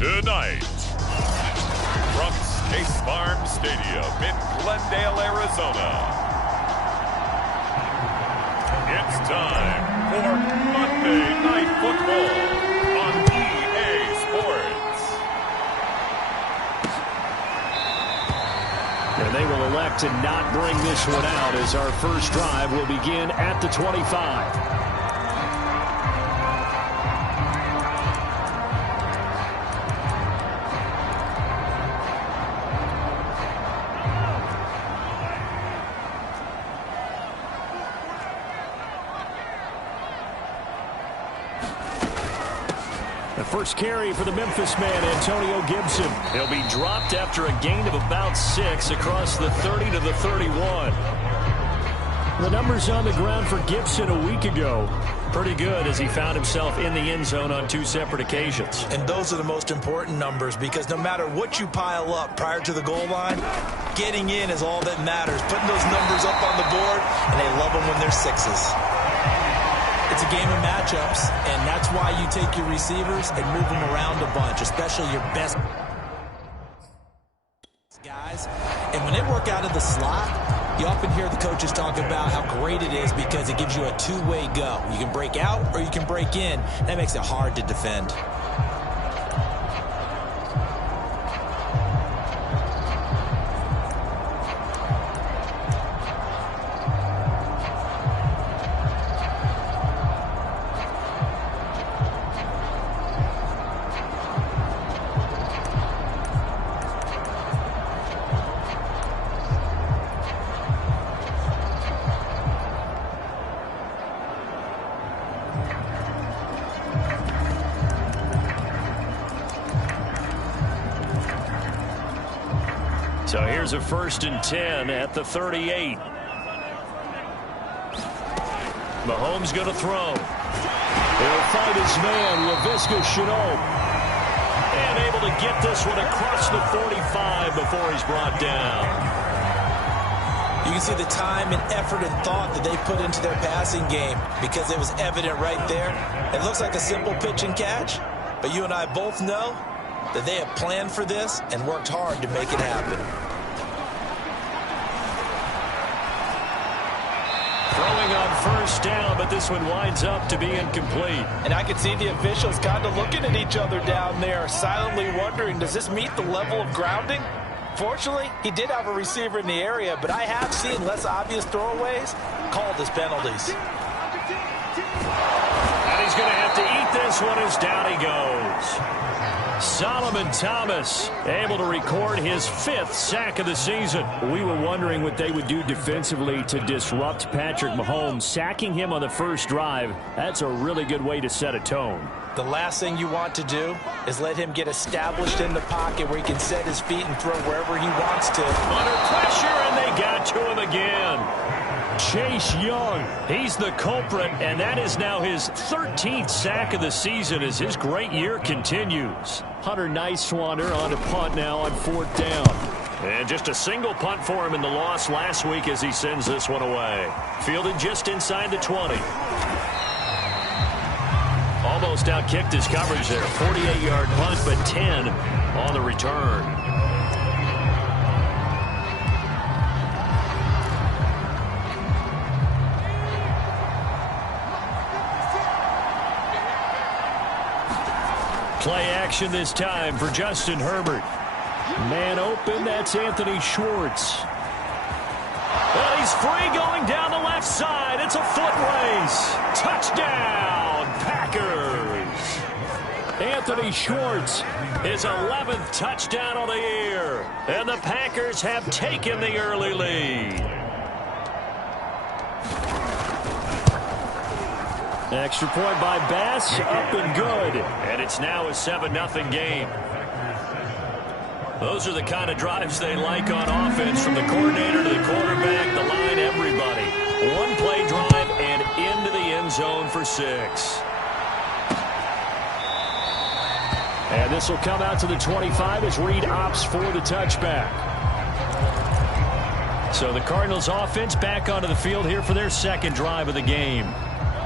Tonight, from State Farm Stadium in Glendale, Arizona, it's time for Monday Night Football on EA Sports. And they will elect to not bring this one out as our first drive will begin at the 25. First carry for the Memphis man, Antonio Gibson. He'll be dropped after a gain of about 6 across the 30 to the 31. The numbers on the ground for Gibson a week ago, pretty good as he found himself in the end zone on 2 separate occasions. And those are the most important numbers because no matter what you pile up prior to the goal line, getting in is all that matters. Putting those numbers up on the board, and they love them when they're 6s. It's a game of matchups, and that's why you take your receivers and move them around a bunch, especially your best guys. And when they work out of the slot, you often hear the coaches talk about how great it is because it gives you a two-way go. You can break out or you can break in. That makes it hard to defend. So here's a 1st and 10 at the 38. Mahomes going to throw. He'll find his man, Laviska Shenault. And able to get this one across the 45 before he's brought down. You can see the time and effort and thought that they put into their passing game because it was evident right there. It looks like a simple pitch and catch, but you and I both know that they have planned for this and worked hard to make it happen. Throwing on 1st down, but this one winds up to be incomplete. And I can see the officials kind of looking at each other down there, silently wondering, does this meet the level of grounding? Fortunately, he did have a receiver in the area, but I have seen less obvious throwaways called as penalties. And he's going to have to eat this one as down he goes. Solomon Thomas able to record his 5th sack of the season. We were wondering what they would do defensively to disrupt Patrick Mahomes. Sacking him on the first drive, that's a really good way to set a tone. The last thing you want to do is let him get established in the pocket where he can set his feet and throw wherever he wants to. Under pressure, and they got to him again. Chase Young, he's the culprit, and that is now his 13th sack of the season as his great year continues. Hunter Nicewander on a punt now on 4th down. And just a single punt for him in the loss last week as he sends this one away. Fielded just inside the 20. Almost outkicked his coverage there. 48-yard punt, but 10 on the return. Play action this time for Justin Herbert. Man open, that's Anthony Schwartz. Well, he's free going down the left side. It's a foot race. Touchdown, Packers. Anthony Schwartz, his 11th touchdown of the year. And the Packers have taken the early lead. Extra point by Bass, up and good. And it's now a 7-0 game. Those are the kind of drives they like on offense, from the coordinator to the quarterback, the line, everybody. One play drive and into the end zone for 6. And this will come out to the 25 as Reed opts for the touchback. So the Cardinals offense back onto the field here for their second drive of the game.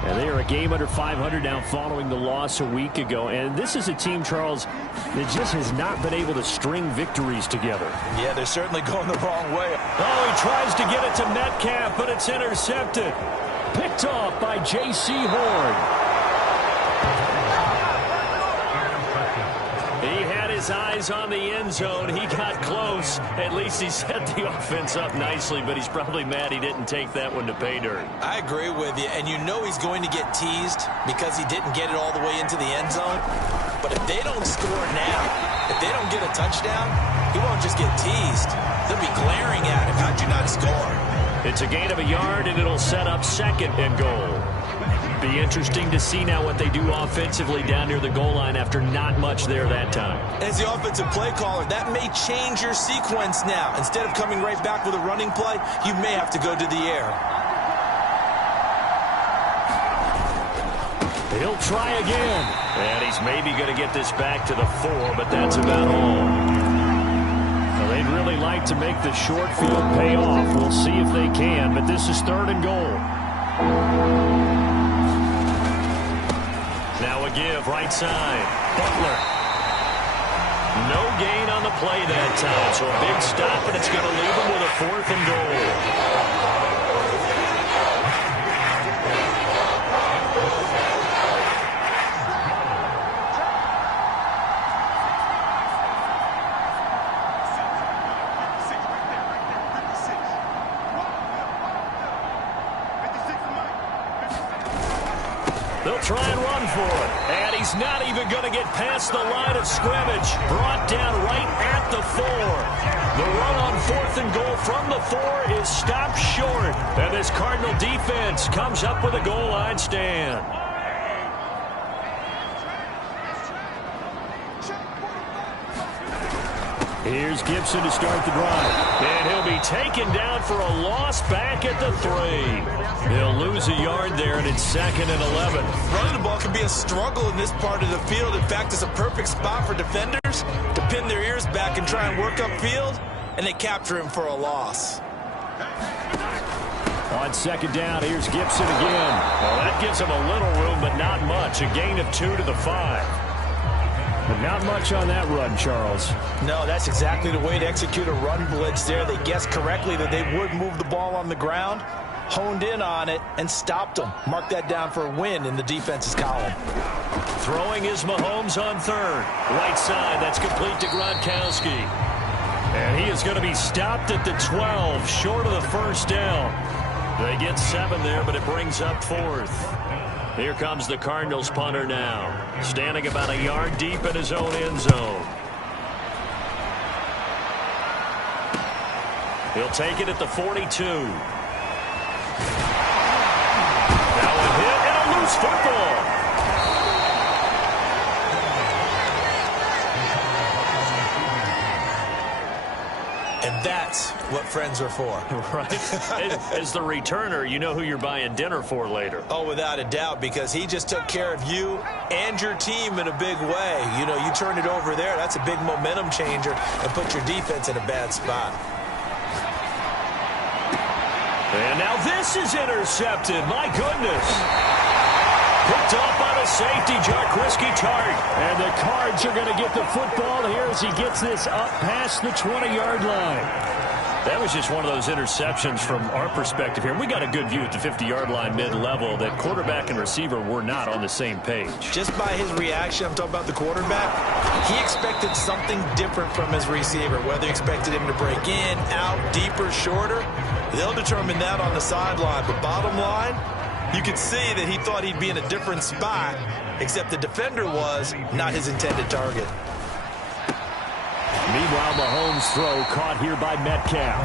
And they are a game under 500 now following the loss a week ago. And this is a team, Charles, that just has not been able to string victories together. Yeah, they're certainly going the wrong way. Oh, he tries to get it to Metcalf, but it's intercepted. Picked off by J.C. Horn. He had his eyes on the end zone. He got close. At least he set the offense up nicely, but he's probably mad he didn't take that one to pay dirt. I agree with you, and you know he's going to get teased because he didn't get it all the way into the end zone. But if they don't score now, if they don't get a touchdown, he won't just get teased. They'll be glaring at him. How'd you not score? It's a gain of a yard, and it'll set up 2nd and goal. Be interesting to see now what they do offensively down near the goal line after not much there that time. As the offensive play caller, that may change your sequence now. Instead of coming right back with a running play, you may have to go to the air. He'll try again. And he's maybe going to get this back to the 4, but that's about all. Well, they'd really like to make the short field pay off. We'll see if they can, but this is 3rd and goal. Now a give, right side. Butler. No gain on the play that time, so a big stop, and it's going to leave him with a 4th and goal. They'll try and run for it. And he's not even going to get past the line of scrimmage. Brought down right at the 4. The run on 4th and goal from the 4 is stopped short. And this Cardinal defense comes up with a goal line stand. Here's Gibson to start the drive. And he'll be taken down for a loss back at the 3. They'll lose a yard there, and it's 2nd and 11. Running the ball can be a struggle in this part of the field. In fact, it's a perfect spot for defenders to pin their ears back and try and work upfield, and they capture him for a loss. On 2nd down, here's Gibson again. Well, that gives him a little room, but not much. A gain of 2 to the 5. But not much on that run, Charles. No, that's exactly the way to execute a run blitz there. They guessed correctly that they would move the ball on the ground, honed in on it, and stopped them. Mark that down for a win in the defense's column. Throwing is Mahomes on 3rd. Right side, that's complete to Gronkowski. And he is going to be stopped at the 12, short of the 1st down. They get 7 there, but it brings up 4th. Here comes the Cardinals punter now, standing about a yard deep in his own end zone. He'll take it at the 42. Now a hit and a loose football. And that's what friends are for. Right. As the returner, you know who you're buying dinner for later. Oh, without a doubt, because he just took care of you and your team in a big way. You know, you turn it over there, that's a big momentum changer, and put your defense in a bad spot. And now this is intercepted. My goodness. Picked off by the safety, Jaquiski Tartt. And the Cards are going to get the football here as he gets this up past the 20-yard line. That was just one of those interceptions from our perspective here. We got a good view at the 50-yard line mid-level that quarterback and receiver were not on the same page. Just by his reaction, I'm talking about the quarterback, he expected something different from his receiver, whether he expected him to break in, out, deeper, shorter. They'll determine that on the sideline. But bottom line, you could see that he thought he'd be in a different spot, except the defender was not his intended target. Meanwhile, Mahomes' throw caught here by Metcalf.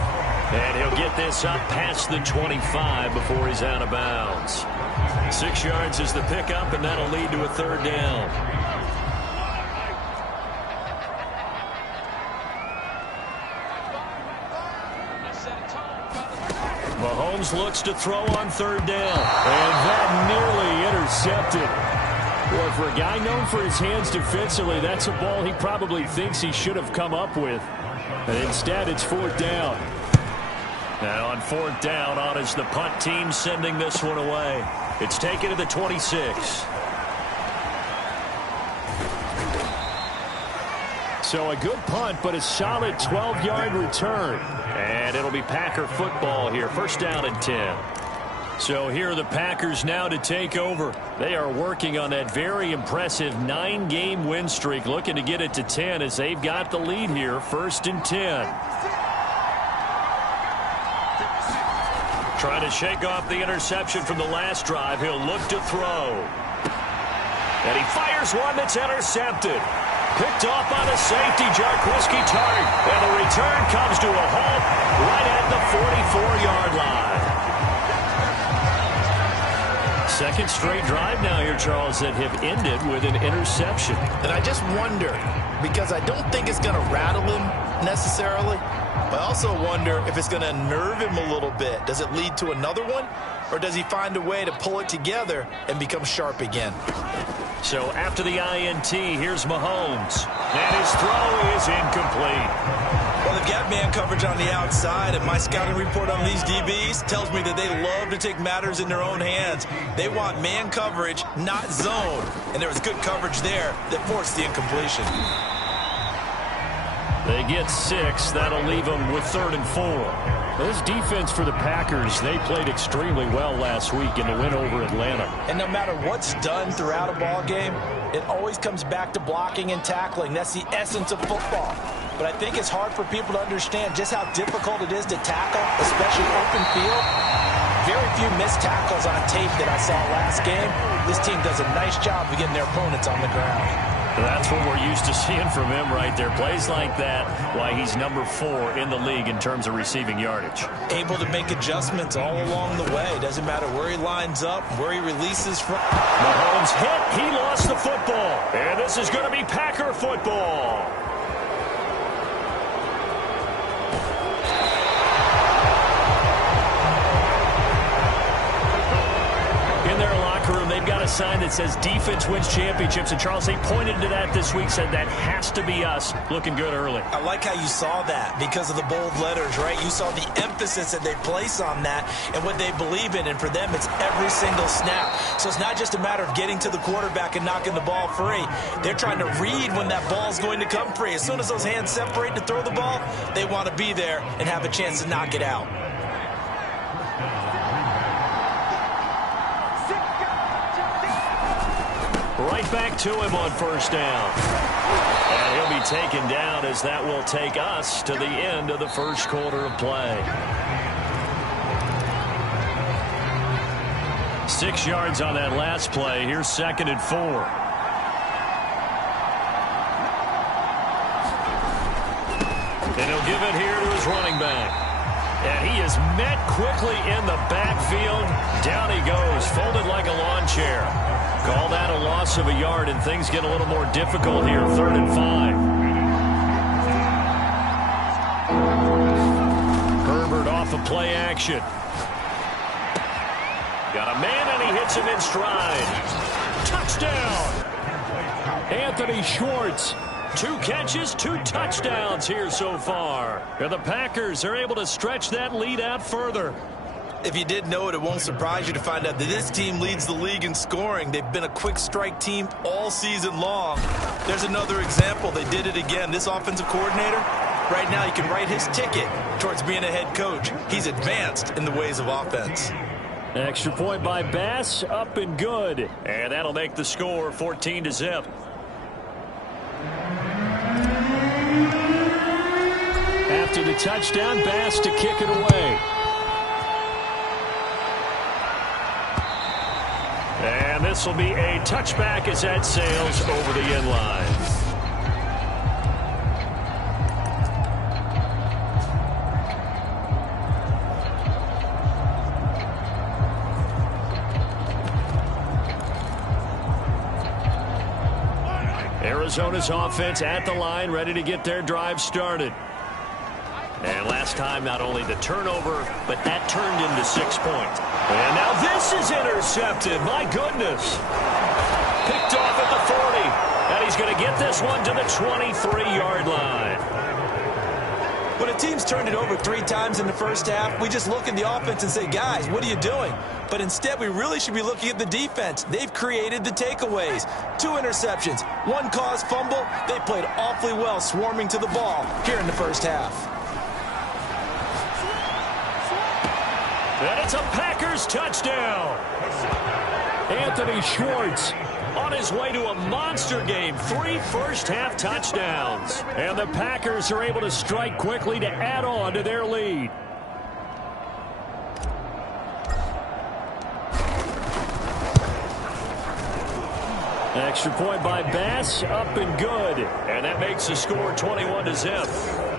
And he'll get this up past the 25 before he's out of bounds. 6 yards is the pickup, and that'll lead to a 3rd down. Mahomes looks to throw on 3rd down. And that nearly intercepted. Boy, for a guy known for his hands defensively, that's a ball he probably thinks he should have come up with. And instead, it's 4th down. And on 4th down, on is the punt team sending this one away. It's taken to the 26. So a good punt, but a solid 12-yard return. And it'll be Packer football here. First down and 10. So here are the Packers now to take over. They are working on that very impressive 9-game win streak, looking to get it to 10 as they've got the lead here. First and 10. Trying to shake off the interception from the last drive. He'll look to throw. And he fires one that's intercepted. Picked off by the safety, Jarquiski Tartt. And the return comes to a halt right at the 44-yard line. Second straight drive now here, Charles, that have ended with an interception. And I just wonder, because I don't think it's going to rattle him necessarily, but I also wonder if it's going to unnerve him a little bit. Does it lead to another one? Or does he find a way to pull it together and become sharp again? So after the INT, here's Mahomes. And his throw is incomplete. Well, they've got man coverage on the outside, and my scouting report on these DBs tells me that they love to take matters in their own hands. They want man coverage, not zone. And there was good coverage there that forced the incompletion. They get 6. That'll leave them with 3rd and 4. This defense for the Packers, they played extremely well last week in the win over Atlanta. And no matter what's done throughout a ball game, it always comes back to blocking and tackling. That's the essence of football. But I think it's hard for people to understand just how difficult it is to tackle, especially open field. Very few missed tackles on tape that I saw last game. This team does a nice job of getting their opponents on the ground. That's what we're used to seeing from him right there. Plays like that, why he's number 4 in the league in terms of receiving yardage. Able to make adjustments all along the way. Doesn't matter where he lines up, where he releases from. Mahomes hit. He lost the football. And this is going to be Packer football. They've got a sign that says defense wins championships, and Charles, they pointed to that this week, said that has to be us. Looking good early. I like how you saw that because of the bold letters, right? You saw the emphasis that they place on that and what they believe in, and for them it's every single snap. So it's not just a matter of getting to the quarterback and knocking the ball free. They're trying to read when that ball's going to come free. As soon as those hands separate to throw the ball, they want to be there and have a chance to knock it out. Right back to him on first down. And he'll be taken down as that will take us to the end of the first quarter of play. 6 yards on that last play. Here's 2nd and 4. And he'll give it here to his running back. And he is met quickly in the backfield. Down he goes, folded like a lawn chair. Call that a loss of a yard, and things get a little more difficult here. 3rd and 5. Herbert off of play action. Got a man, and he hits him in stride. Touchdown! Anthony Schwartz. 2 catches, 2 touchdowns here so far. And the Packers are able to stretch that lead out further. If you did know it, it won't surprise you to find out that this team leads the league in scoring. They've been a quick strike team all season long. There's another example. They did it again. This offensive coordinator, right now he can write his ticket towards being a head coach. He's advanced in the ways of offense. Extra point by Bass, up and good. And that'll make the score 14-0. After the touchdown, Bass to kick it away. And this will be a touchback as that sails over the end line. Arizona's offense at the line, ready to get their drive started. And last time, not only the turnover, but that turned into 6 points. And now this is intercepted. My goodness. Picked off at the 40. And he's going to get this one to the 23-yard line. When a team's turned it over 3 times in the first half, we just look at the offense and say, guys, what are you doing? But instead, we really should be looking at the defense. They've created the takeaways. 2 interceptions, 1 caused fumble. They played awfully well swarming to the ball here in the first half. And it's a Packers touchdown. Anthony Schwartz on his way to a monster game. 3 first-half touchdowns. And the Packers are able to strike quickly to add on to their lead. Extra point by Bass, up and good. And that makes the score 21-0.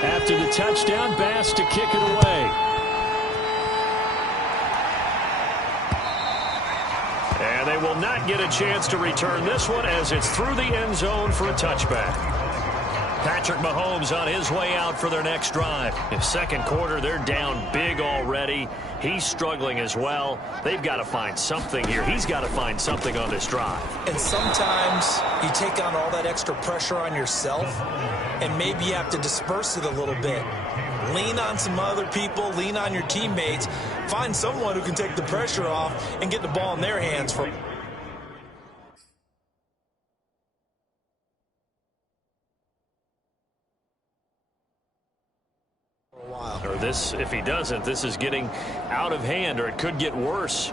After the touchdown, Bass to kick it away. And they will not get a chance to return this one as it's through the end zone for a touchback. Patrick Mahomes on his way out for their next drive. In second quarter, they're down big already. He's struggling as well. They've got to find something here. He's got to find something on this drive. And sometimes you take on all that extra pressure on yourself, and maybe you have to disperse it a little bit. Lean on some other people, lean on your teammates, find someone who can take the pressure off and get the ball in their hands for a while. Or this, if he doesn't, this is getting out of hand, or it could get worse.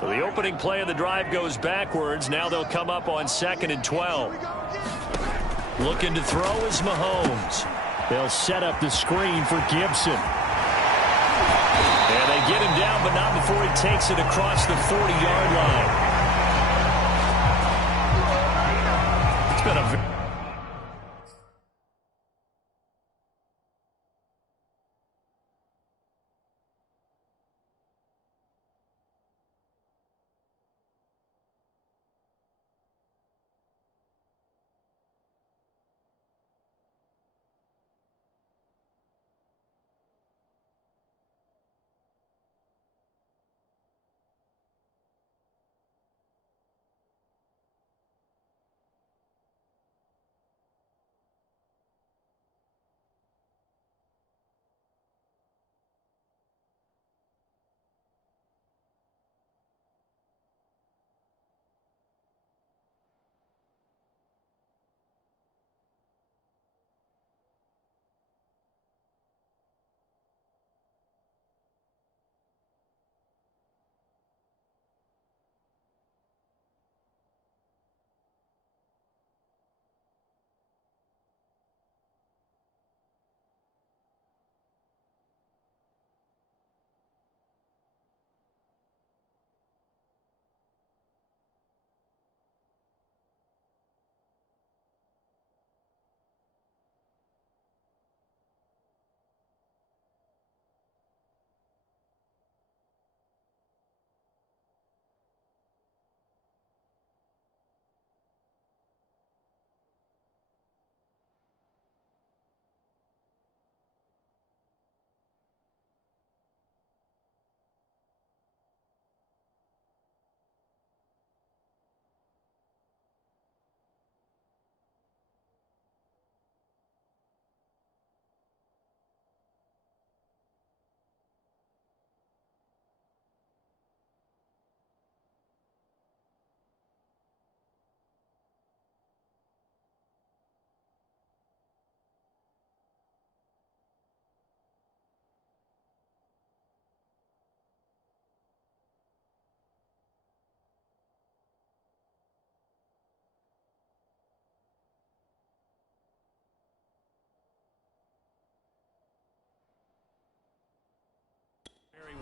So the opening play of the drive goes backwards. Now they'll come up on 2nd and 12. Looking to throw is Mahomes. They'll set up the screen for Gibson. get him down, but not before he takes it across the 40-yard line. It's been a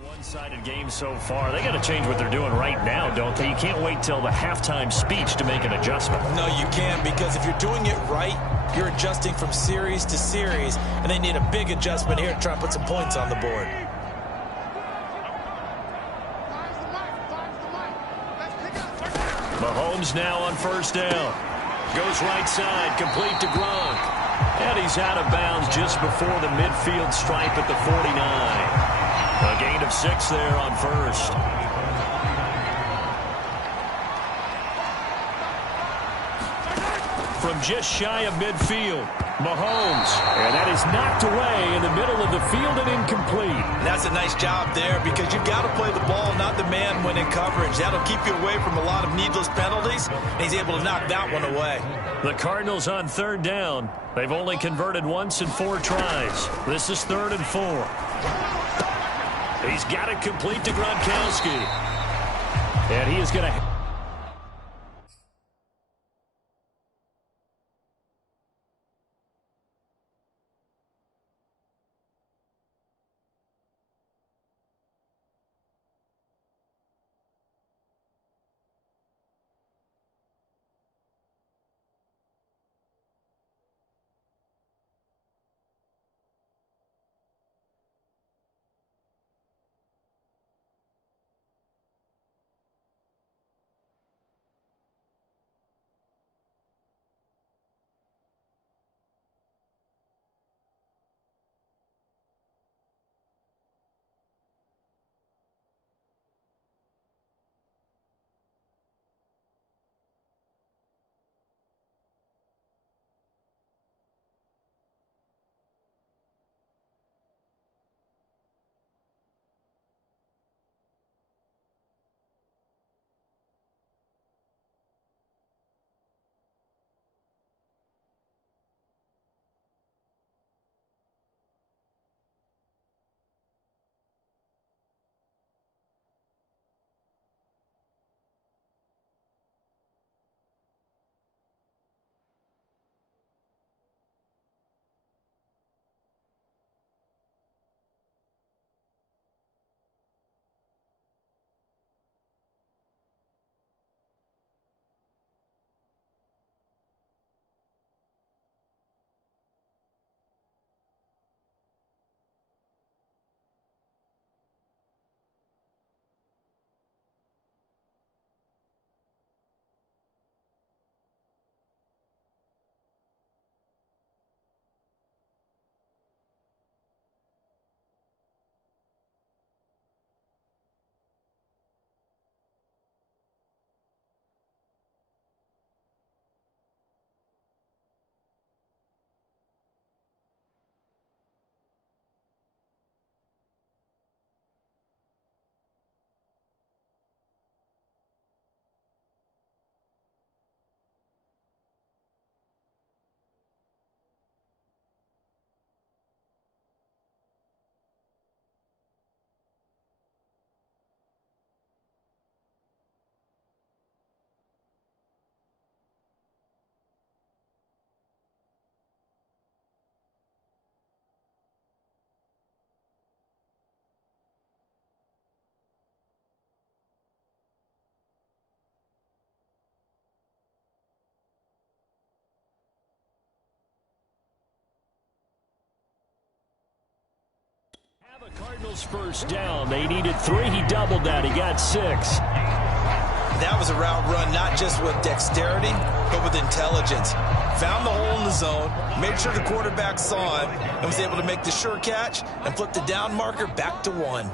one-sided game so far. They got to change what they're doing right now, don't they? You can't wait till the halftime speech to make an adjustment. No, you can't, because if you're doing it right, you're adjusting from series to series, and they need a big adjustment here to try and put some points on the board. Mahomes now on first down. Goes right side, complete to Gronk. And he's out of bounds just before the midfield stripe at the 49. A gain of 6 there on first. From just shy of midfield, Mahomes. And that is knocked away in the middle of the field and incomplete. And that's a nice job there, because you've got to play the ball, not the man when in coverage. That'll keep you away from a lot of needless penalties, and he's able to knock that one away. The Cardinals on third down. They've only converted once in 4 tries. This is 3rd and 4. He's got it complete to Gronkowski. And he is going to... Cardinals first down. They needed 3. He doubled that. He got 6. That was a route run not just with dexterity, but with intelligence. Found the hole in the zone, made sure the quarterback saw him, and was able to make the sure catch and flip the down marker back to 1.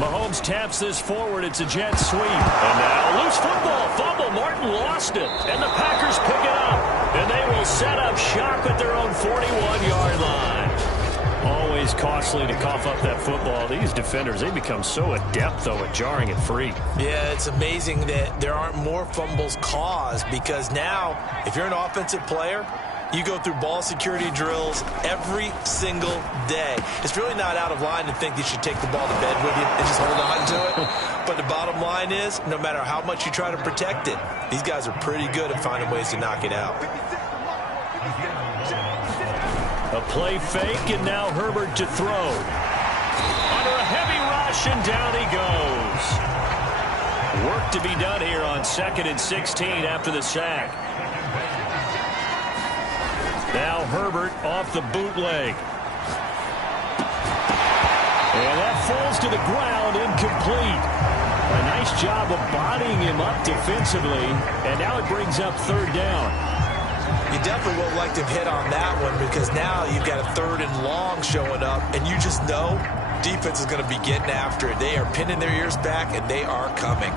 Mahomes taps this forward. It's a jet sweep. And now loose football. Fumble. Martin lost it. And the Packers pick it up. And they will set up shop at their own 41-yard line. Always costly to cough up that football. These defenders, they become so adept, though, at jarring it free. Yeah, it's amazing that there aren't more fumbles caused, because now, if you're an offensive player, you go through ball security drills every single day. It's really not out of line to think you should take the ball to bed with you and just hold on to it. But the bottom line is, no matter how much you try to protect it, these guys are pretty good at finding ways to knock it out. A play fake, and now Herbert to throw. Under a heavy rush, and down he goes. Work to be done here on 2nd and 16 after the sack. Now Herbert off the bootleg. And that falls to the ground, incomplete. A nice job of bodying him up defensively, and now it brings up 3rd down. You definitely would like to hit on that one, because now you've got a 3rd and long showing up, and you just know defense is going to be getting after it. They are pinning their ears back, and they are coming.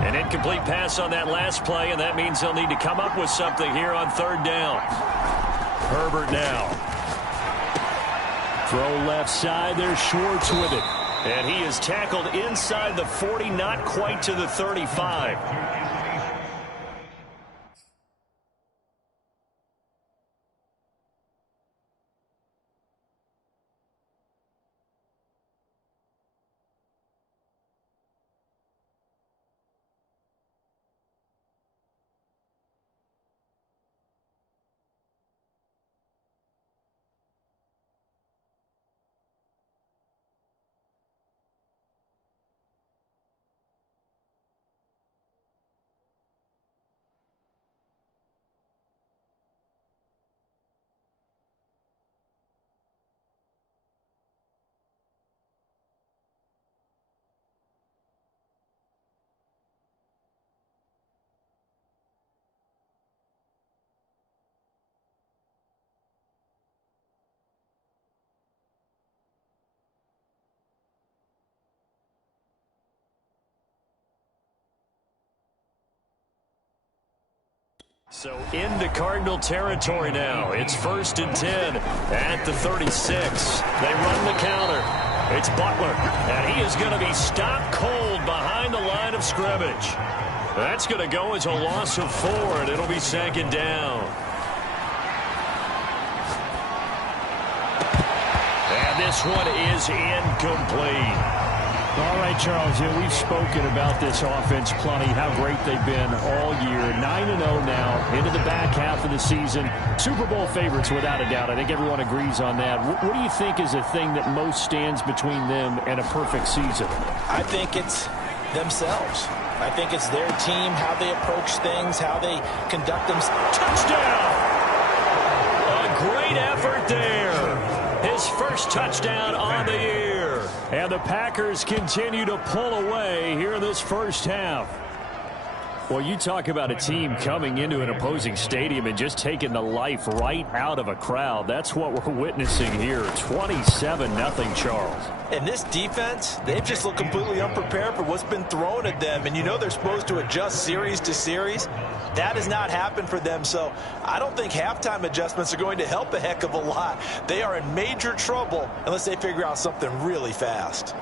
An incomplete pass on that last play, and that means they'll need to come up with something here on 3rd down. Herbert now. Throw left side. There's Schwartz with it. And he is tackled inside the 40, not quite to the 35. So into Cardinal territory now. It's 1st and 10 at the 36. They run the counter. It's Butler, and he is going to be stopped cold behind the line of scrimmage. That's going to go as a loss of 4, and it'll be 2nd down. And this one is incomplete. All right, Charles, we've spoken about this offense plenty, how great they've been all year. 9-0 now, into the back half of the season. Super Bowl favorites, without a doubt. I think everyone agrees on that. What do you think is the thing that most stands between them and a perfect season? I think it's themselves. I think it's their team, how they approach things, how they conduct themselves. Touchdown! A great effort there. His first touchdown on the year. And the Packers continue to pull away here in this first half. Well, you talk about a team coming into an opposing stadium and just taking the life right out of a crowd. That's what we're witnessing here. 27-0, Charles. And this defense, they've just looked completely unprepared for what's been thrown at them. And you know they're supposed to adjust series to series. That has not happened for them. So I don't think halftime adjustments are going to help a heck of a lot. They are in major trouble unless they figure out something really fast.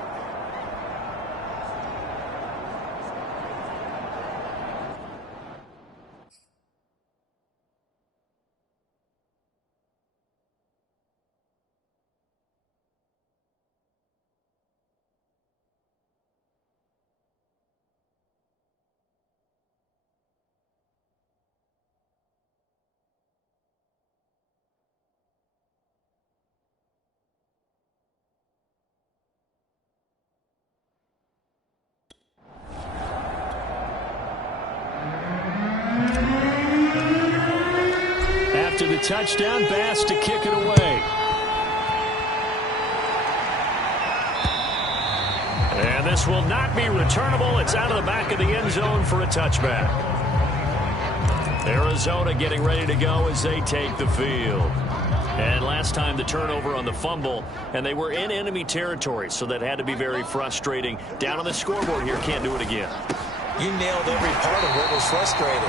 the touchdown pass to kick it away. And this will not be returnable. It's out of the back of the end zone for a touchback. Arizona getting ready to go as they take the field. And last time the turnover on the fumble, and they were in enemy territory, so that had to be very frustrating. Down on the scoreboard here, can't do it again. You nailed every part of what was frustrating.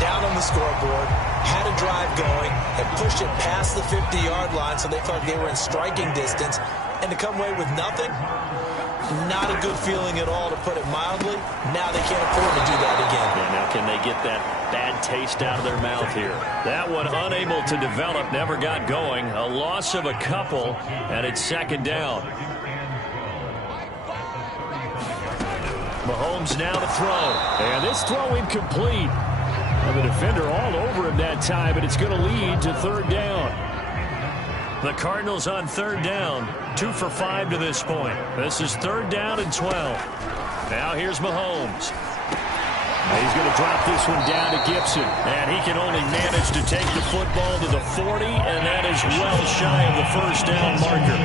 Down on the scoreboard, had a drive going, and pushed it past the 50-yard line so they felt they were in striking distance, and to come away with nothing, not a good feeling at all, to put it mildly. Now they can't afford to do that again. Yeah, now can they get that bad taste out of their mouth here? That one unable to develop, never got going. A loss of a couple, and it's second down. Mahomes now to throw. And this throw incomplete. And the defender all over him that time, but it's going to lead to third down. The Cardinals on third down, 2 for 5 to this point. This is third down and 12. Now here's Mahomes. He's going to drop this one down to Gibson. And he can only manage to take the football to the 40, and that is well shy of the first down marker.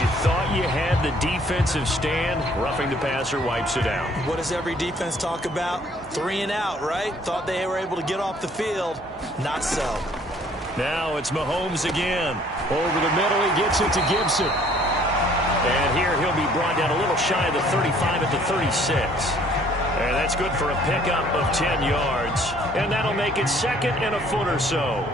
You thought you had the defensive stand. Roughing the passer wipes it out. What does every defense talk about? 3 and out, right? Thought they were able to get off the field. Not so. Now it's Mahomes again. Over the middle, he gets it to Gibson. And here he'll be brought down a little shy of the 35 at the 36. And that's good for a pickup of 10 yards. And that'll make it second and a foot or so.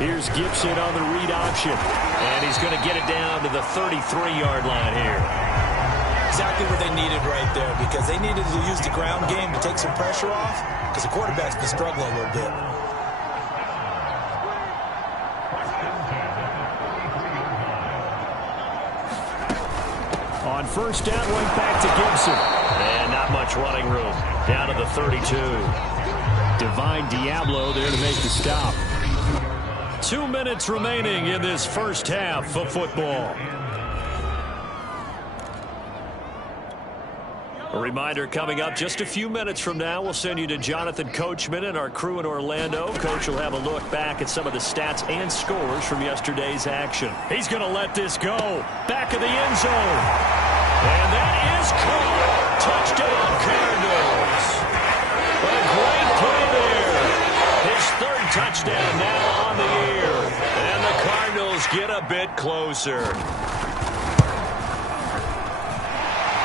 Here's Gibson on the read option. And he's going to get it down to the 33-yard line here. Exactly what they needed right there, because they needed to use the ground game to take some pressure off, because the quarterback's been struggling a little bit. On first down, right back to Gibson. And not much running room. Down to the 32. Divine Diablo there to make the stop. 2 minutes remaining in this first half of football. A reminder coming up just a few minutes from now, we'll send you to Jonathan Coachman and our crew in Orlando. Coach will have a look back at some of the stats and scores from yesterday's action. He's going to let this go. Back of the end zone. And that is caught. Touchdown, Cardinals. A great play there. His third touchdown now on the year. And the Cardinals get a bit closer.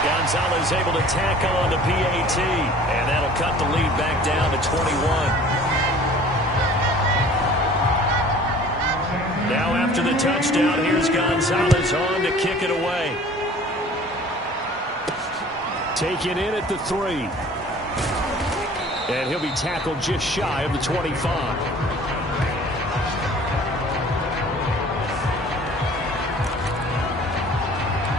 Gonzalez able to tack on the PAT. And that'll cut the lead back down to 21. Now after the touchdown, here's Gonzalez on to kick it away. Taken in at the 3. And he'll be tackled just shy of the 25.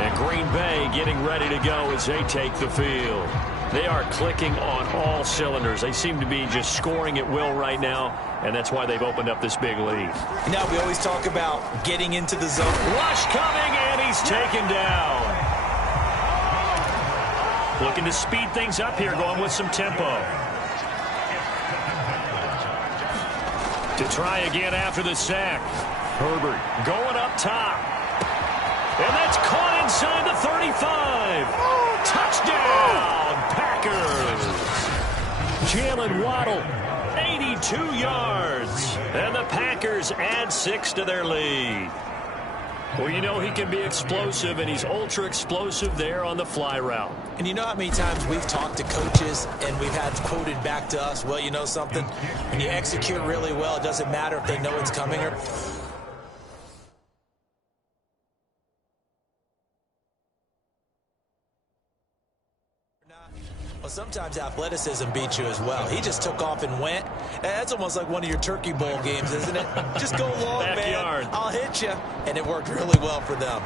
And Green Bay getting ready to go as they take the field. They are clicking on all cylinders. They seem to be just scoring at will right now, and that's why they've opened up this big lead. Now we always talk about getting into the zone. Rush coming, and he's taken down. Looking to speed things up here, going with some tempo. To try again after the sack. Herbert going up top. And that's caught inside the 35. Touchdown, Packers. Jalen Waddle, 82 yards. And the Packers add 6 to their lead. Well, you know he can be explosive, and he's ultra-explosive there on the fly route. And you know how many times we've talked to coaches and we've had quoted back to us, well, you know something? When you execute really well, it doesn't matter if they know it's coming or... Well, sometimes athleticism beats you as well. He just took off and went. That's almost like one of your Turkey Bowl games, isn't it? Just go long, Backyard. man. I'll hit you. And it worked really well for them.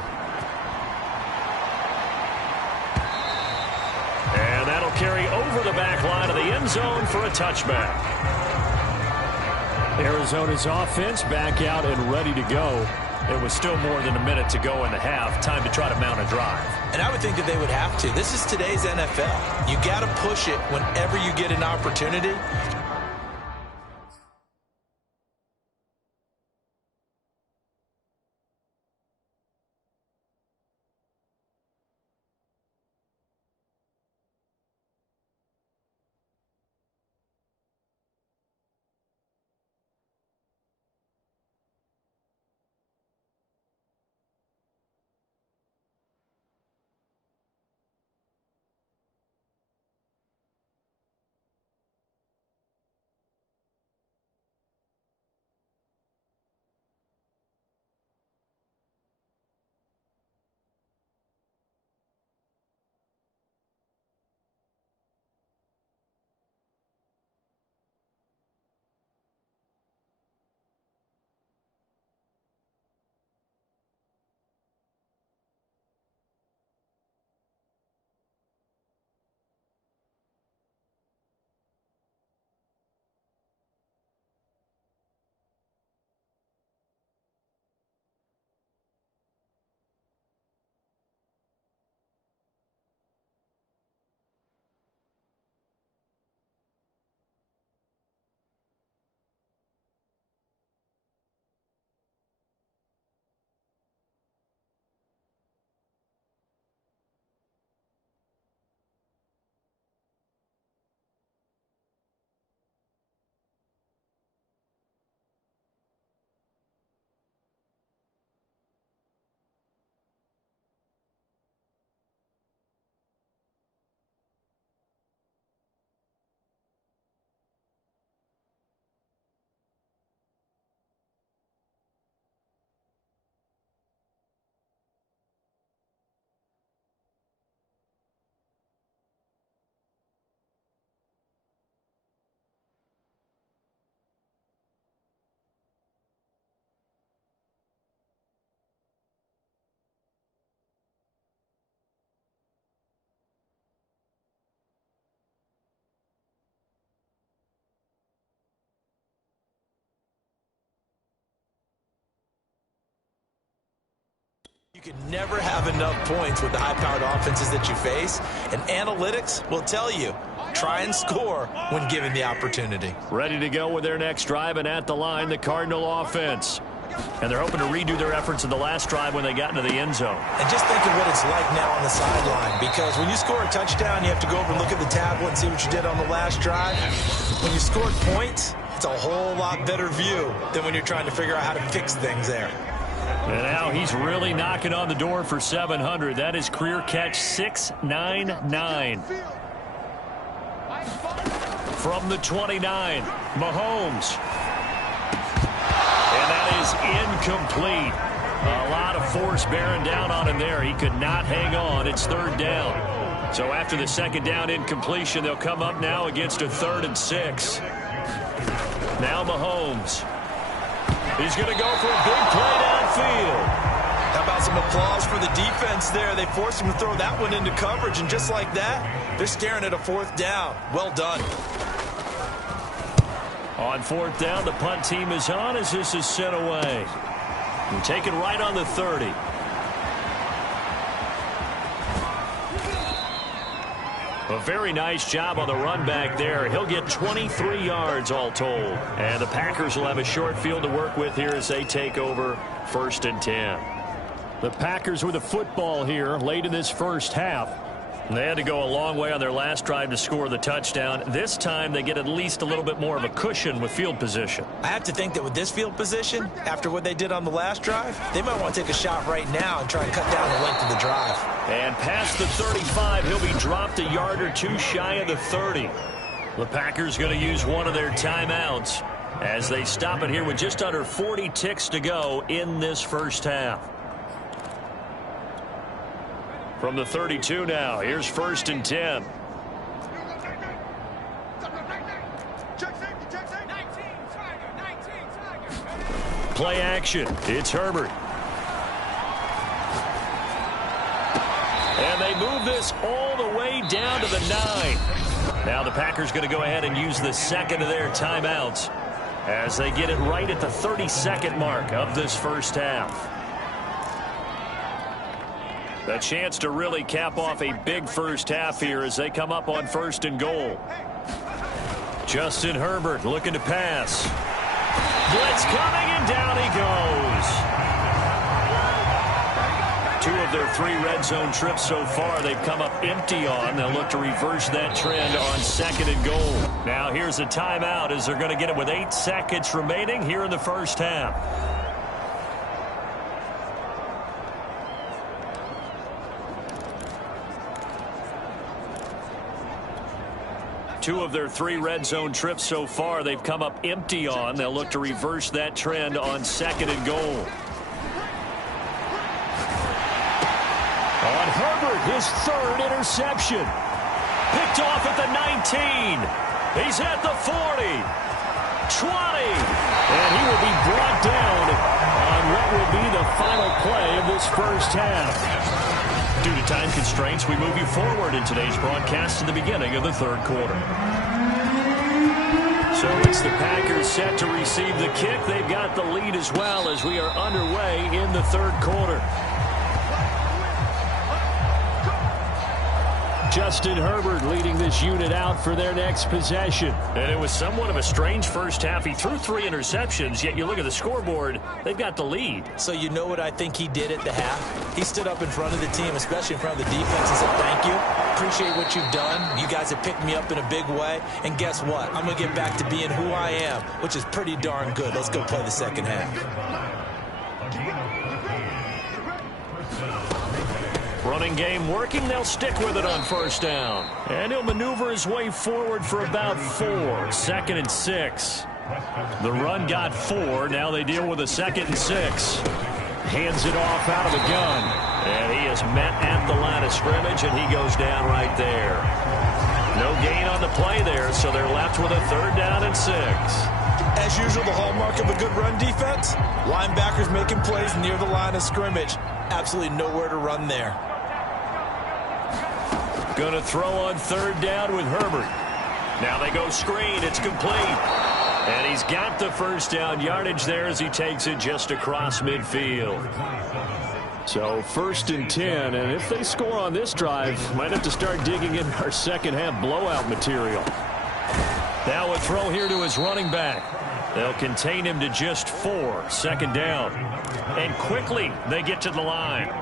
And that'll carry over the back line of the end zone for a touchback. Arizona's offense back out and ready to go. It was still more than a minute to go in the half. Time to try to mount a drive. And I would think that they would have to. This is today's NFL. You got to push it whenever you get an opportunity. You can never have enough points with the high-powered offenses that you face, and analytics will tell you, try and score when given the opportunity. Ready to go with their next drive, and at the line, the Cardinal offense. And they're hoping to redo their efforts in the last drive when they got into the end zone. And just think of what it's like now on the sideline, because when you score a touchdown, you have to go over and look at the tablet and see what you did on the last drive. When you scored points, it's a whole lot better view than when you're trying to figure out how to fix things there. And now he's really knocking on the door for 700. That is career catch 699. From the 29, Mahomes. And that is incomplete. A lot of force bearing down on him there. He could not hang on. It's third down. So after the second down incompletion, they'll come up now against a 3rd and 6. Now Mahomes. He's going to go for a big play downfield. How about some applause for the defense there? They forced him to throw that one into coverage, and just like that, they're staring at a 4th down. Well done. On 4th down, the punt team is on as this is sent away. And taken right on the 30. A very nice job on the run back there. He'll get 23 yards all told. And the Packers will have a short field to work with here as they take over 1st and 10. The Packers with a football here late in this first half. They had to go a long way on their last drive to score the touchdown. This time they get at least a little bit more of a cushion with field position. I have to think that with this field position, after what they did on the last drive, they might want to take a shot right now and try and cut down the length of the drive. And past the 35, he'll be dropped a yard or two shy of the 30. The Packers going to use one of their timeouts as they stop it here with just under 40 ticks to go in this first half. From the 32 now, here's 1st and 10. Play action. It's Herbert. And they move this all the way down to the 9. Now the Packers going to go ahead and use the second of their timeouts as they get it right at the 32nd mark of this first half. A chance to really cap off a big first half here as they come up on 1st and goal. Justin Herbert looking to pass. Blitz coming, and down he goes. 2 of their 3 red zone trips so far they've come up empty on. They'll look to reverse that trend on 2nd and goal. Now here's a timeout as they're going to get it with 8 seconds remaining here in the first half. Two of their 3 red zone trips so far they've come up empty on. They'll look to reverse that trend on 2nd and goal. On Herbert, his 3rd interception. Picked off at the 19. He's at the 40. 20. And he will be brought down on what will be the final play of this first half. Due to time constraints, we move you forward in today's broadcast to the beginning of the 3rd quarter. So it's the Packers set to receive the kick. They've got the lead as well as we are underway in the 3rd quarter. Justin Herbert leading this unit out for their next possession. And it was somewhat of a strange first half. He threw 3 interceptions, yet you look at the scoreboard, they've got the lead. So you know what I think he did at the half? He stood up in front of the team, especially in front of the defense, and said, thank you. Appreciate what you've done. You guys have picked me up in a big way. And guess what? I'm going to get back to being who I am, which is pretty darn good. Let's go play the second half. Running game working. They'll stick with it on 1st down. And he'll maneuver his way forward for about 4. 2nd and 6. The run got 4. Now they deal with a 2nd and 6. Hands it off out of the gun. And he is met at the line of scrimmage, and he goes down right there. No gain on the play there, so they're left with a 3rd down and 6. As usual, the hallmark of a good run defense, linebackers making plays near the line of scrimmage. Absolutely nowhere to run there. Going to throw on 3rd down with Herbert. Now they go screen. It's complete. And he's got the 1st down yardage there as he takes it just across midfield. So 1st and 10. And if they score on this drive, might have to start digging in our second half blowout material. Now a throw here to his running back. They'll contain him to just 4. 2nd down. And quickly they get to the line.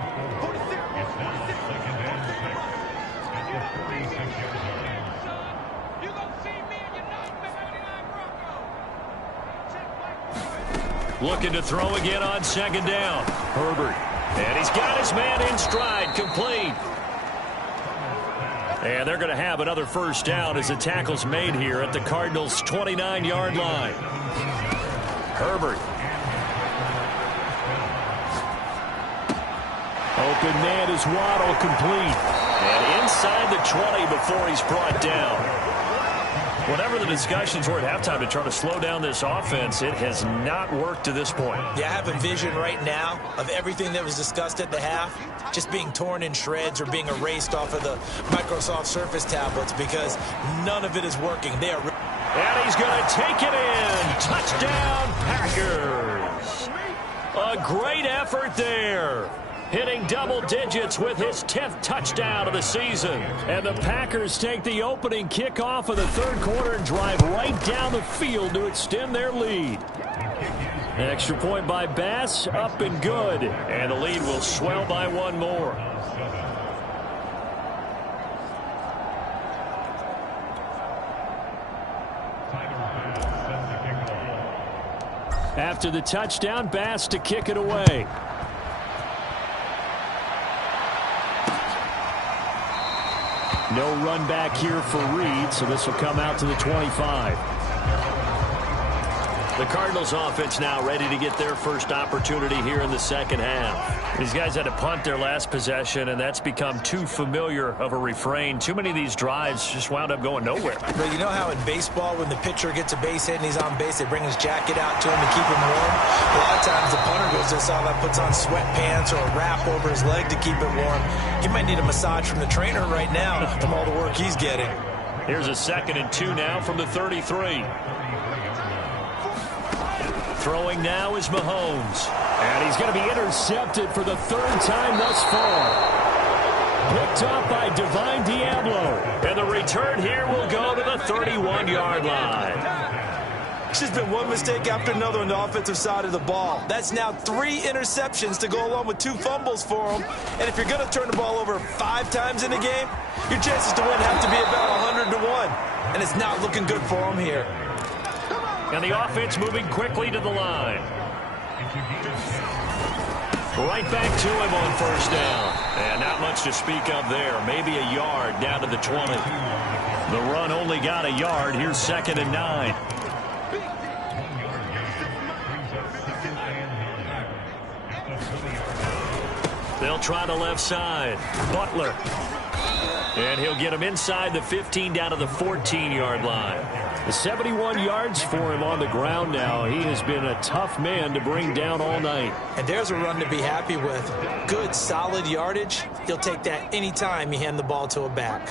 Looking to throw again on 2nd down. Herbert. And he's got his man in stride. Complete. And they're going to have another 1st down as the tackle's made here at the Cardinals' 29-yard line. Herbert. Open man is Waddle, complete. And inside the 20 before he's brought down. Whatever the discussions were at halftime to try to slow down this offense, it has not worked to this point. Yeah, I have a vision right now of everything that was discussed at the half just being torn in shreds or being erased off of the Microsoft Surface tablets because none of it is working. They are. And he's going to take it in. Touchdown, Packers. A great effort there. Hitting double digits with his 10th touchdown of the season. And the Packers take the opening kickoff of the 3rd quarter and drive right down the field to extend their lead. An extra point by Bass, up and good. And the lead will swell by 1 more. After the touchdown, Bass to kick it away. No run back here for Reed, so this will come out to the 25. The Cardinals offense now ready to get their first opportunity here in the second half. These guys had to punt their last possession, and that's become too familiar of a refrain. Too many of these drives just wound up going nowhere. But you know how in baseball, when the pitcher gets a base hit and he's on base, they bring his jacket out to him to keep him warm? A lot of times the punter goes to this all that, puts on sweatpants or a wrap over his leg to keep it warm. He might need a massage from the trainer right now from all the work he's getting. Here's a 2nd and 2 now from the 33. Throwing now is Mahomes. And he's going to be intercepted for the 3rd time thus far. Picked off by Divine Diablo. And the return here will go to the 31-yard line. It's just been one mistake after another on the offensive side of the ball. That's now 3 interceptions to go along with 2 fumbles for him. And if you're going to turn the ball over 5 times in a game, your chances to win have to be about 100 to 1. And it's not looking good for him here. And the offense moving quickly to the line. Right back to him on first down. And not much to speak of there. Maybe a yard down to the 20. The run only got a yard. Here's 2nd and 9. They'll try the left side. Butler. And he'll get him inside the 15 down to the 14-yard line. The 71 yards for him on the ground now. He has been a tough man to bring down all night. And there's a run to be happy with. Good, solid yardage. He'll take that anytime you hand the ball to a back.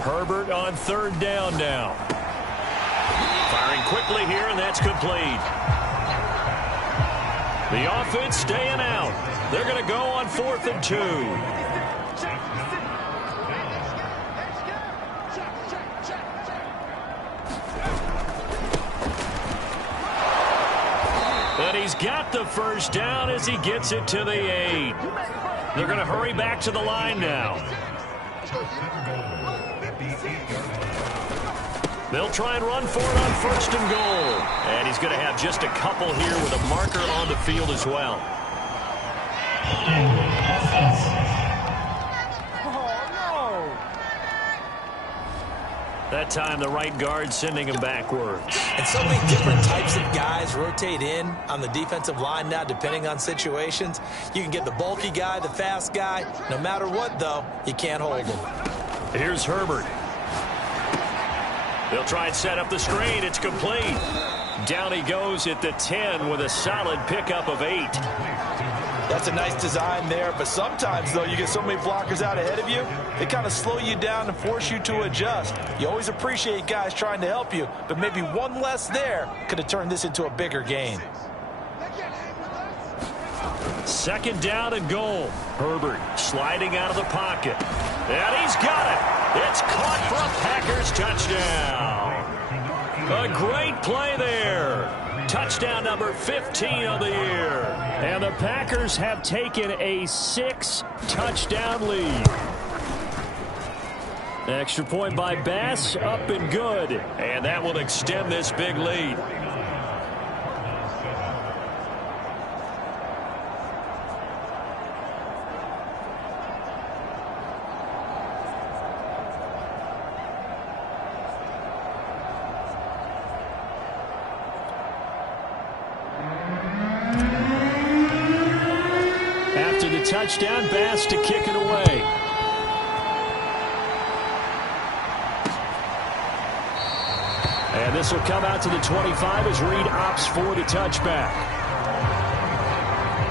Herbert on 3rd down now. Firing quickly here, and that's complete. The offense staying out. They're going to go on 4th and 2. But he's got the first down as he gets it to the 8. They're going to hurry back to the line now. They'll try and run for it on 1st and goal. And he's going to have just a couple here with a marker on the field as well. That time the right guard sending him backwards. And so many different types of guys rotate in on the defensive line now depending on situations. You can get the bulky guy, the fast guy. No matter what, though, you can't hold him. Here's Herbert. They'll try and set up the screen. It's complete. Down he goes at the 10 with a solid pickup of 8. That's a nice design there, but sometimes, though, you get so many blockers out ahead of you, they kind of slow you down and force you to adjust. You always appreciate guys trying to help you, but maybe one less there could have turned this into a bigger gain. 2nd down and goal. Herbert sliding out of the pocket. And he's got it. It's caught for a Packers touchdown. A great play there. Touchdown number 15 of the year. And the Packers have taken a 6-touchdown lead. Extra point by Bass, up and good. And that will extend this big lead. Touchdown, Bass to kick it away. And this will come out to the 25 as Reed opts for the touchback.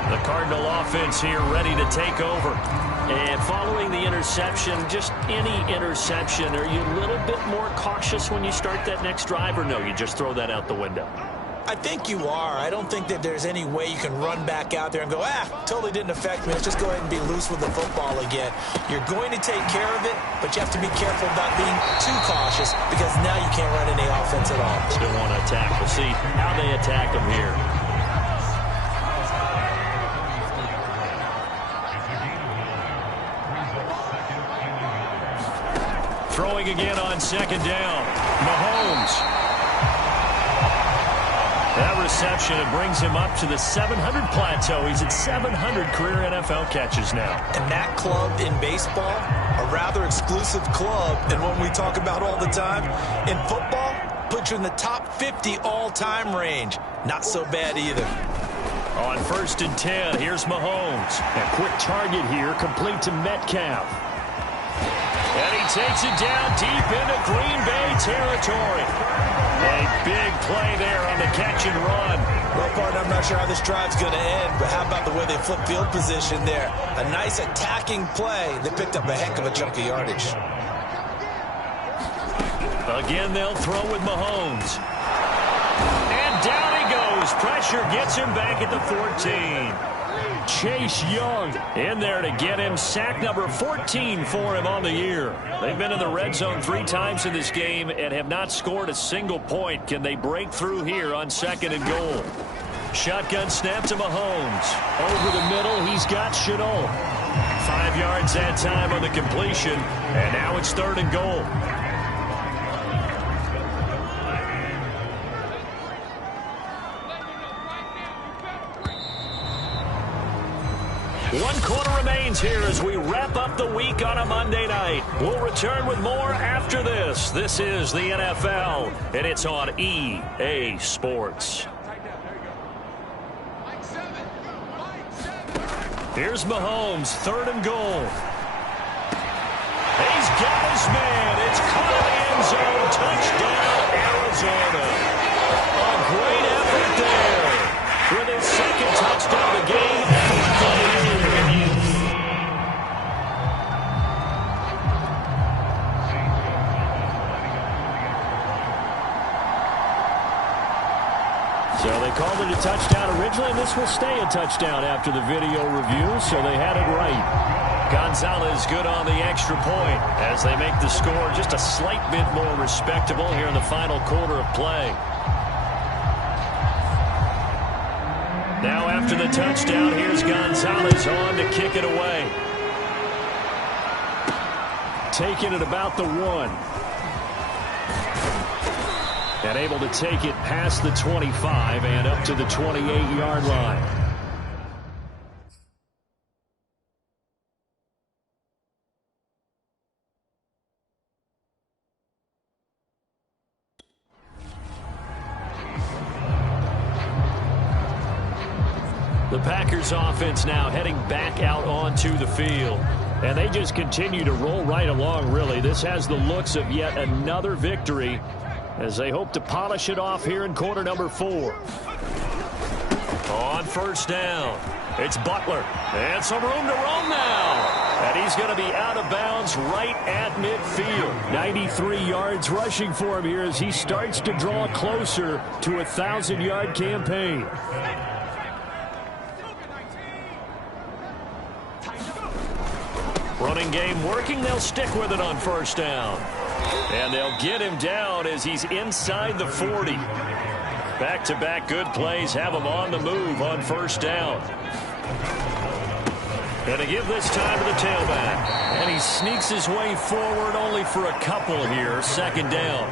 The Cardinal offense here ready to take over. And following the interception, just any interception, are you a little bit more cautious when you start that next drive, or no, you just throw that out the window? I think you are. I don't think that there's any way you can run back out there and go, totally didn't affect me. Let's just go ahead and be loose with the football again. You're going to take care of it, but you have to be careful about being too cautious because now you can't run any offense at all. Still want to attack. We'll see how they attack them here. Throwing again on 2nd down. Mahomes. That reception, it brings him up to the 700 plateau. He's at 700 career NFL catches now. And that club in baseball, a rather exclusive club, and one we talk about all the time. In football, puts you in the top 50 all-time range. Not so bad either. On 1st and 10, here's Mahomes. A quick target here, complete to Metcalf. And he takes it down deep into Green Bay territory. A big play there on the catch and run. Well, partner, I'm not sure how this drive's going to end, but how about the way they flip field position there? A nice attacking play. They picked up a heck of a chunk of yardage. Again, they'll throw with Mahomes. And down he goes pressure gets him back at the 14. Chase Young in there to get him. Sack number 14 for him on the year. They've been in the red zone 3 times in this game and have not scored a single point. Can they break through here on 2nd and goal? Shotgun snap to Mahomes. Over the middle, he's got Shenault. 5 yards that time on the completion, and now it's 3rd and goal. One quarter remains here as we wrap up the week on a Monday night. We'll return with more after this. This is the NFL, and it's on EA Sports. Here's Mahomes, 3rd and goal. He's got his man. It's caught in the end zone. Touchdown, Arizona. A great effort there for his 2nd touchdown of the game. So they called it a touchdown originally, and this will stay a touchdown after the video review, so they had it right. Gonzalez good on the extra point as they make the score just a slight bit more respectable here in the final quarter of play. Now after the touchdown, here's Gonzalez on to kick it away. Taking it about the 1. And able to take it past the 25 and up to the 28-yard line. The Packers offense now heading back out onto the field. And they just continue to roll right along, really. This has the looks of yet another victory as they hope to polish it off here in quarter number 4. On 1st down, it's Butler. And some room to roam now. And he's going to be out of bounds right at midfield. 93 yards rushing for him here as he starts to draw closer to a 1,000-yard campaign. Running game working. They'll stick with it on 1st down. And they'll get him down as he's inside the 40. Back-to-back good plays have him on the move on 1st down. And to give this time to the tailback. And he sneaks his way forward only for a couple here. 2nd down.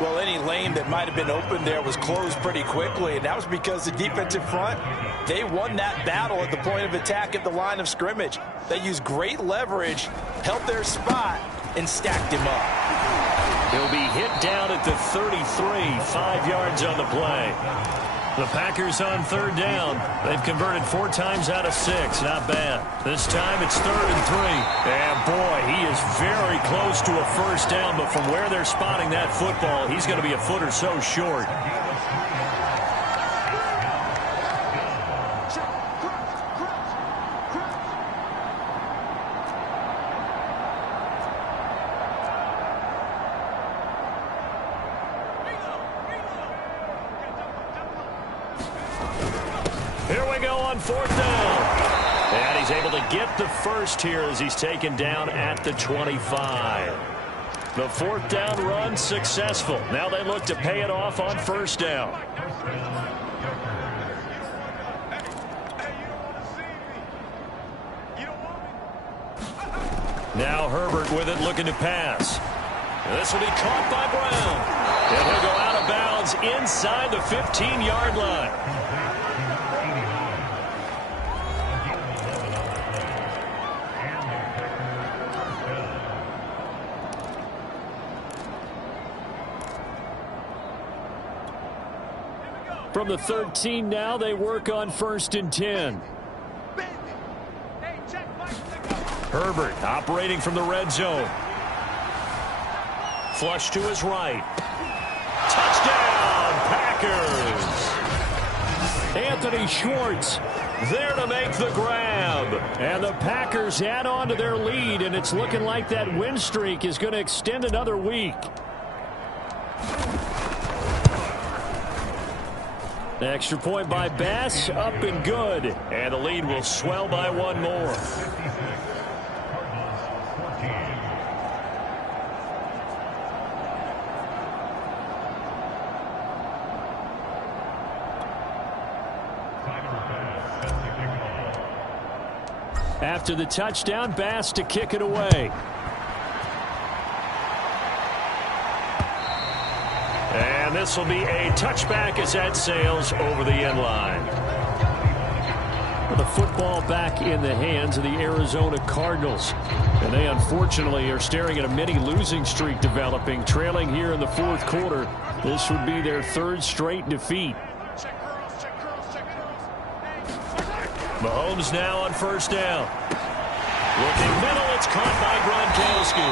Well, any lane that might have been open there was closed pretty quickly, and that was because the defensive front, they won that battle at the point of attack at the line of scrimmage. They used great leverage, held their spot, and stacked him up. He'll be hit down at the 33, 5 yards on the play. The Packers on 3rd down. They've converted 4 times out of 6. Not bad. This time it's 3rd and 3. And boy, he is very close to a 1st down, but from where they're spotting that football, he's going to be a foot or so short. Here we go on 4th down. And he's able to get the first here as he's taken down at the 25. The 4th down run successful. Now they look to pay it off on 1st down. Now Herbert with it, looking to pass. And this will be caught by Brown. And he'll go out of bounds inside the 15-yard line. From the 13 now, they work on 1st and 10. Herbert operating from the red zone. Flush to his right. Touchdown, Packers! Anthony Schwartz there to make the grab. And the Packers add on to their lead, and it's looking like that win streak is going to extend another week. The extra point by Bass, up and good. And the lead will swell by one more. After the touchdown, Bass to kick it away. And this will be a touchback as that sails over the end line. The football back in the hands of the Arizona Cardinals. And they unfortunately are staring at a mini losing streak developing, trailing here in the fourth quarter. This would be their third straight defeat. Mahomes now on first down. Looking middle, it's caught by Gronkowski.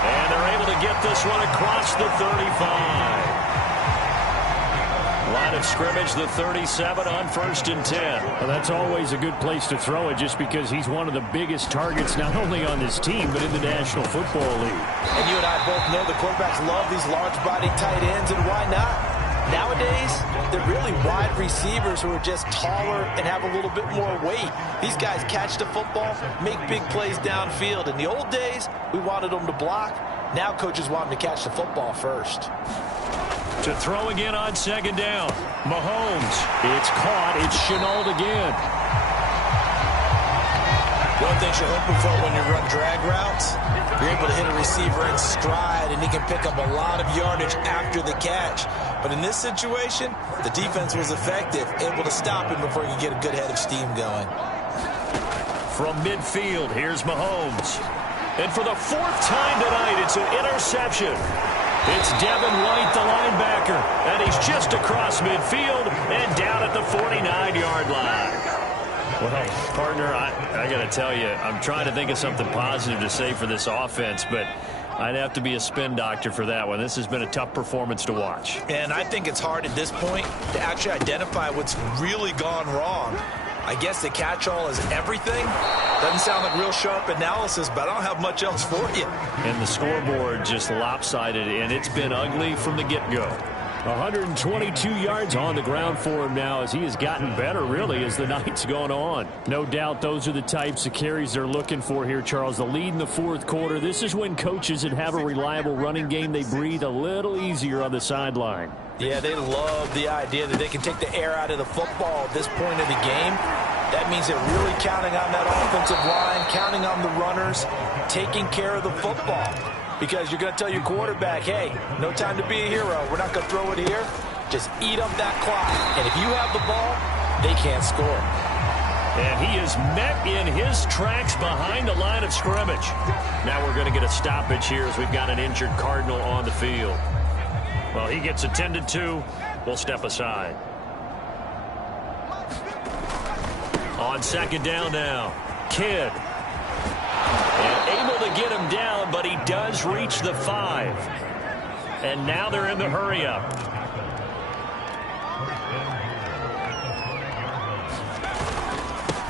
And they're able to get this one across the 35. Line of scrimmage, the 37 on 1st and 10. Well, that's always a good place to throw it just because he's one of the biggest targets not only on this team but in the National Football League. And you and I both know the quarterbacks love these large-bodied tight ends, and why not? Nowadays, they're really wide receivers who are just taller and have a little bit more weight. These guys catch the football, make big plays downfield. In the old days, we wanted them to block. Now coaches want them to catch the football first. To throw again on second down. Mahomes. It's caught. It's Chenault again. One thing you're hoping for when you run drag routes, you're able to hit a receiver in stride, and he can pick up a lot of yardage after the catch. But in this situation, the defense was effective, able to stop him before he could get a good head of steam going. From midfield, here's Mahomes. And for the fourth time tonight, it's an interception. It's Devin White, the linebacker, and he's just across midfield and down at the 49-yard line. Well, partner, I got to tell you, I'm trying to think of something positive to say for this offense, but I'd have to be a spin doctor for that one. This has been a tough performance to watch. And I think it's hard at this point to actually identify what's really gone wrong. I guess the catch-all is everything. Doesn't sound like real sharp analysis, but I don't have much else for you. And the scoreboard just lopsided, and it's been ugly from the get-go. 122 yards on the ground for him now as he has gotten better, really, as the night's gone on. No doubt those are the types of carries they're looking for here, Charles. The lead in the fourth quarter. This is when coaches that have a reliable running game, they breathe a little easier on the sideline. Yeah, they love the idea that they can take the air out of the football at this point of the game. That means they're really counting on that offensive line, counting on the runners, taking care of the football. Because you're going to tell your quarterback, hey, no time to be a hero. We're not going to throw it here. Just eat up that clock. And if you have the ball, they can't score. And he is met in his tracks behind the line of scrimmage. Now we're going to get a stoppage here as we've got an injured Cardinal on the field. Well, he gets attended to. We'll step aside. On second down now, Kidd. And able to get him down, but he does reach the 5. And now they're in the hurry-up.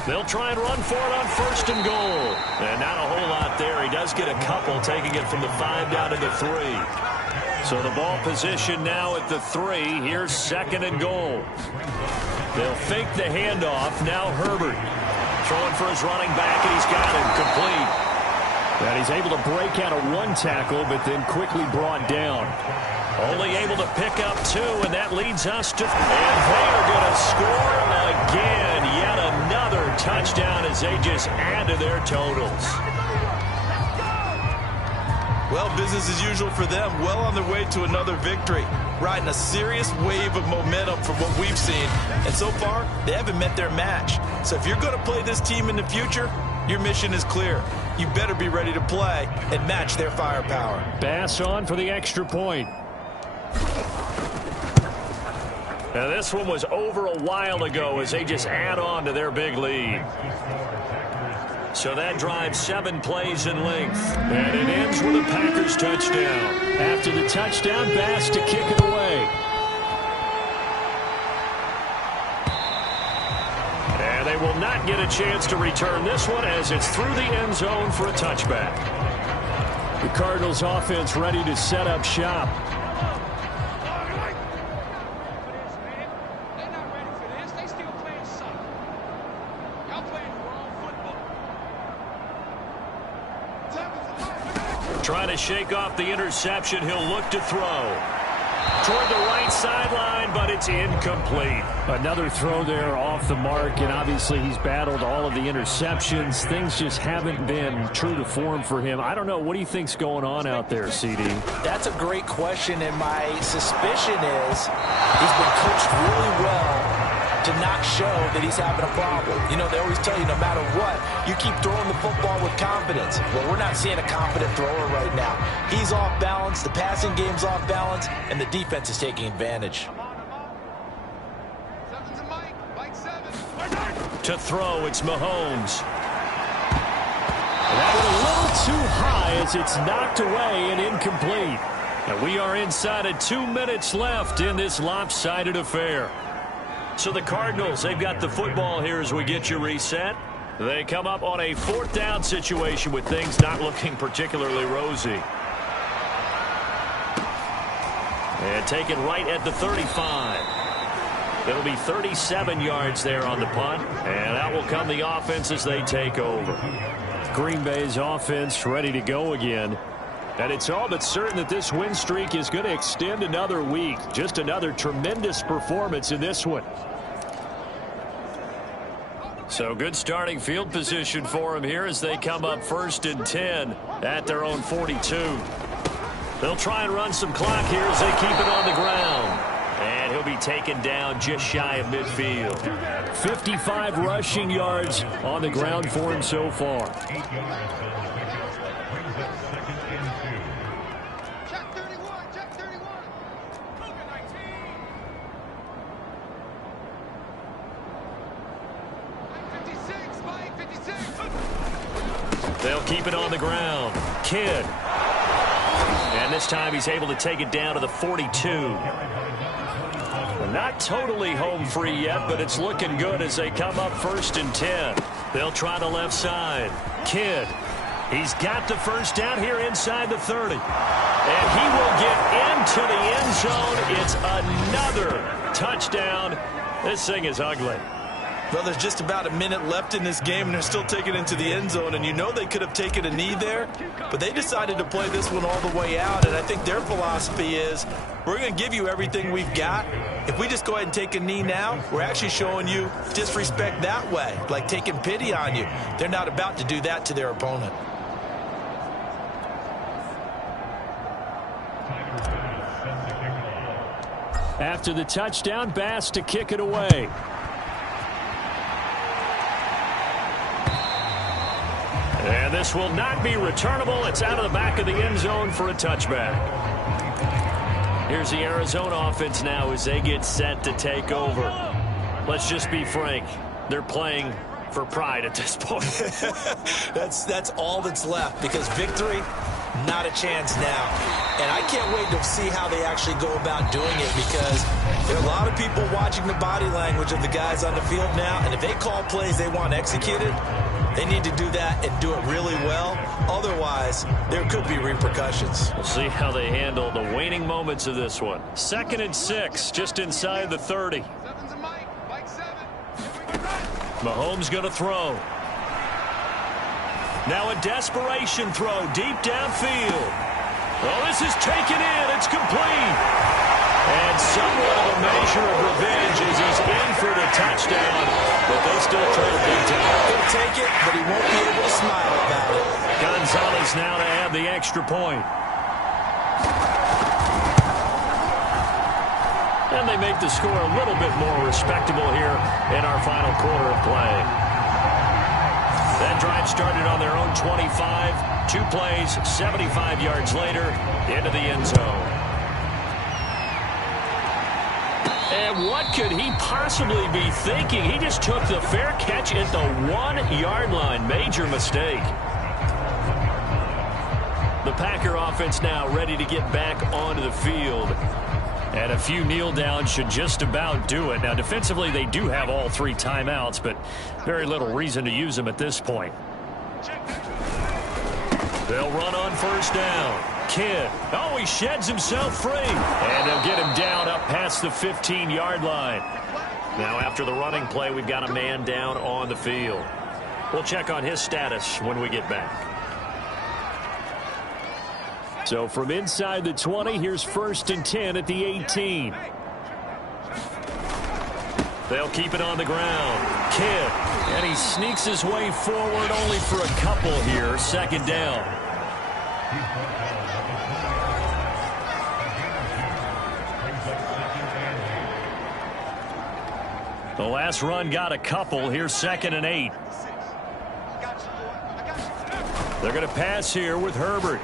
They'll try and run for it on 1st and goal. And not a whole lot there. He does get a couple, taking it from the 5 down to the 3. So the ball position now at the 3. Here's 2nd and goal. They'll fake the handoff. Now Herbert throwing for his running back, and he's got him complete. And he's able to break out of one tackle, but then quickly brought down. Only able to pick up 2, and that leads us to... And they are going to score again. Yet another touchdown as they just add to their totals. Well, business as usual for them. Well on their way to another victory. Riding a serious wave of momentum from what we've seen. And so far, they haven't met their match. So if you're going to play this team in the future, your mission is clear. You better be ready to play and match their firepower. Bass on for the extra point. Now this one was over a while ago as they just add on to their big lead. So that drives 7 plays in length. And it ends with a Packers touchdown. After the touchdown, Bass to kick it away. And they will not get a chance to return this one as it's through the end zone for a touchback. The Cardinals offense ready to set up shop. They're not ready for this. They still playing soccer. Y'all playing wrong football. Trying to shake off the interception. He'll look to throw toward the right sideline, but it's incomplete. Another throw there off the mark, and obviously he's battled all of the interceptions. Things just haven't been true to form for him. I don't know. What do you think's going on out there, CD? That's a great question, and my suspicion is he's been coached really well to not show that he's having a problem. You know, they always tell you no matter what, you keep throwing the football with confidence. Well, we're not seeing a confident thrower right now. He's off balance, the passing game's off balance, and the defense is taking advantage. To throw, it's Mahomes. That was a little too high as it's knocked away and incomplete. And we are inside of 2 minutes left in this lopsided affair. So the Cardinals, they've got the football here as we get you reset. They come up on a 4th down situation with things not looking particularly rosy. And taken right at the 35. It'll be 37 yards there on the punt. And out will come the offense as they take over. Green Bay's offense ready to go again. And it's all but certain that this win streak is going to extend another week. Just another tremendous performance in this one. So good starting field position for them here as they come up 1st and 10 at their own 42. They'll try and run some clock here as they keep it on the ground. And he'll be taken down just shy of midfield. 55 rushing yards on the ground for him so far. They'll keep it on the ground. Kidd. And this time he's able to take it down to the 42. Not totally home free yet, but it's looking good as they come up 1st and 10. They'll try the left side. Kidd. He's got the first down here inside the 30. And he will get into the end zone. It's another touchdown. This thing is ugly. Well, there's just about a minute left in this game, and they're still taking it into the end zone. And you know they could have taken a knee there, but they decided to play this one all the way out. And I think their philosophy is, we're going to give you everything we've got. If we just go ahead and take a knee now, we're actually showing you disrespect that way, like taking pity on you. They're not about to do that to their opponent. After the touchdown, Bass to kick it away. And this will not be returnable. It's out of the back of the end zone for a touchback. Here's the Arizona offense now as they get set to take over. Let's just be frank. They're playing for pride at this point. That's all that's left, because victory, not a chance now. And I can't wait to see how they actually go about doing it, because there are a lot of people watching the body language of the guys on the field now, and if they call plays they want executed, they need to do that and do it really well. Otherwise, there could be repercussions. We'll see how they handle the waning moments of this one. 2nd and 6, just inside the 30. Mahomes going to throw. Now a desperation throw deep downfield. Oh, this is taken in. It's complete. And somewhat of a measure of revenge as he's in for the touchdown. But they still trail big time. He'll take it, but he won't be able to smile about it. Gonzalez now to have the extra point. And they make the score a little bit more respectable here in our final quarter of play. That drive started on their own 25. 2 plays, 75 yards later, into the end zone. And what could he possibly be thinking? He just took the fair catch at the 1-yard line. Major mistake. The Packer offense now ready to get back onto the field. And a few kneel downs should just about do it. Now, defensively, they do have all 3 timeouts, but very little reason to use them at this point. They'll run on 1st down. Kidd. Oh, he sheds himself free. And they'll get him down up past the 15-yard line. Now after the running play, we've got a man down on the field. We'll check on his status when we get back. So from inside the 20, here's 1st and 10 at the 18. They'll keep it on the ground. Kidd, and he sneaks his way forward only for a couple here. 2nd down. The last run got a couple. Here's 2nd and 8. They're going to pass here with Herbert.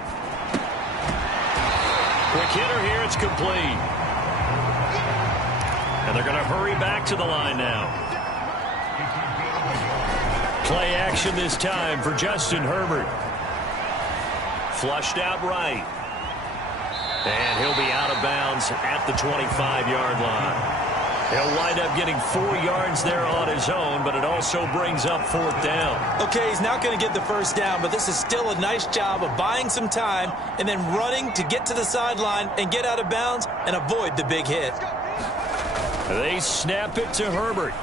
Quick hitter here. It's complete. And they're going to hurry back to the line now. Play action this time for Justin Herbert. Flushed out right. And he'll be out of bounds at the 25-yard line. He'll wind up getting 4 yards there on his own, but it also brings up 4th down. Okay, he's not going to get the 1st down, but this is still a nice job of buying some time and then running to get to the sideline and get out of bounds and avoid the big hit. They snap it to Herbert.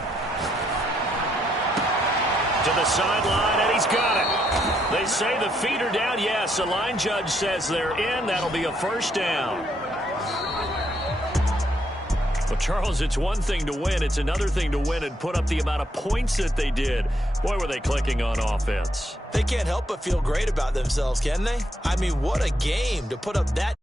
To the sideline, and he's got it. They say the feet are down. Yes, the line judge says they're in. That'll be a 1st down. Well, Charles, it's one thing to win. It's another thing to win and put up the amount of points that they did. Boy, were they clicking on offense. They can't help but feel great about themselves, can they? I mean, what a game to put up that